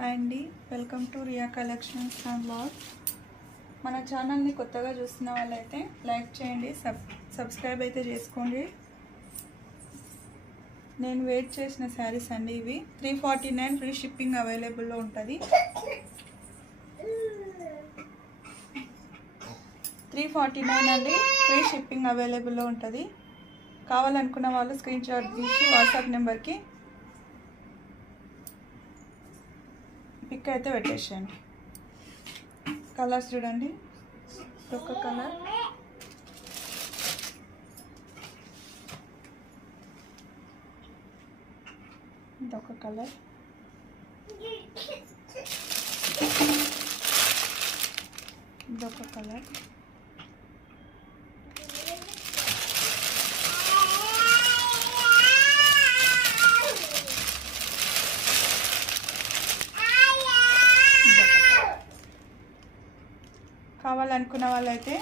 Hi అండి, welcome to Riya collections and blogs. మన ఛానల్ని కొత్తగా చూస్తున్న వాళ్ళైతే లైక్ చేయండి, సబ్స్క్రైబ్ అయితే చేసుకోండి. నేను వెయిట్ చేసిన శారీస్ అండి ఇవి. 349 ఫ్రీ షిప్పింగ్ అవైలబుల్లో ఉంటుంది. 349 అండి, ఫ్రీ షిప్పింగ్ అవైలబుల్లో ఉంటుంది. కావాలనుకున్న వాళ్ళు స్క్రీన్ షాట్ తీసి వాట్సాప్ నెంబర్కి పిక్ అయితే పెట్టేసేయండి. కలర్స్ చూడండి, ఒక కలర్, ఇదొక కలర్, ఇదొక కలర్, కావాలనుకున్న వాళ్ళైతే